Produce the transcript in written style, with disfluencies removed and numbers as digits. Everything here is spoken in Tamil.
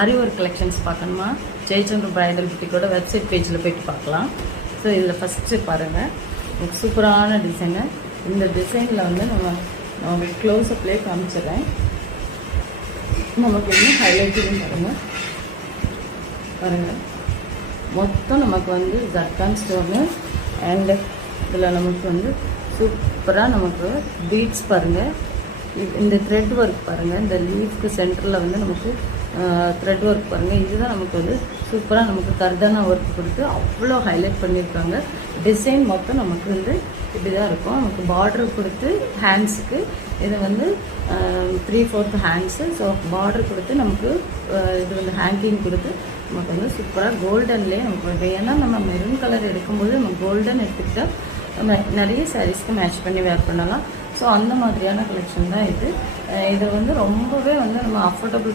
ஆரி ஒர்க் கலெக்ஷன்ஸ் பார்க்கணுமா ஜெயச்சந்திர பிரைடல் புட்டிக்கோட வெப்சைட் பேஜில் போய்ட்டு பார்க்கலாம். ஸோ இதில் ஃபஸ்ட்டு பாருங்கள், சூப்பரான டிசைனு. இந்த டிசைனில் வந்து நம்ம க்ளோஸ்அப்லேயே காமிச்சிடுறேன். நமக்கு இன்னும் ஹைலைட்டிங் பாருங்கள் மொத்தம் நமக்கு வந்து ஜர்கான் ஸ்டோனு அண்டு இதில் நமக்கு வந்து சூப்பராக நமக்கு பீட்ஸ் பாருங்கள். இந்த த்ரெட் ஒர்க் பாருங்கள், இந்த லீஃப்க்கு சென்டரில் வந்து நமக்கு த்ரெட் ஒர்க் பாருங்கள். இதுதான் நமக்கு வந்து சூப்பராக நமக்கு கர்தானா ஒர்க் கொடுத்து அவ்வளோ ஹைலைட் பண்ணியிருக்காங்க. டிசைன் மொத்தம் நமக்கு வந்து இப்படி தான் இருக்கும். நமக்கு பார்டர் கொடுத்து ஹேண்ட்ஸுக்கு இது வந்து 3/4 ஹேண்ட்ஸு. ஸோ பார்டர் கொடுத்து நமக்கு இது வந்து ஹேங்கிங் கொடுத்து நமக்கு வந்து சூப்பராக கோல்டன்லேயே நமக்கு வருது. ஏன்னா நம்ம மெரூன் கலர் எடுக்கும்போது நம்ம கோல்டன் எடுத்துக்கிட்டால் நம்ம நிறைய சாரீஸ்க்கு மேட்ச் பண்ணி வேர் பண்ணலாம். ஸோ அந்த மாதிரியான கலெக்ஷன் தான் இது. இது வந்து ரொம்பவே வந்து நம்ம அஃபோர்டபுள்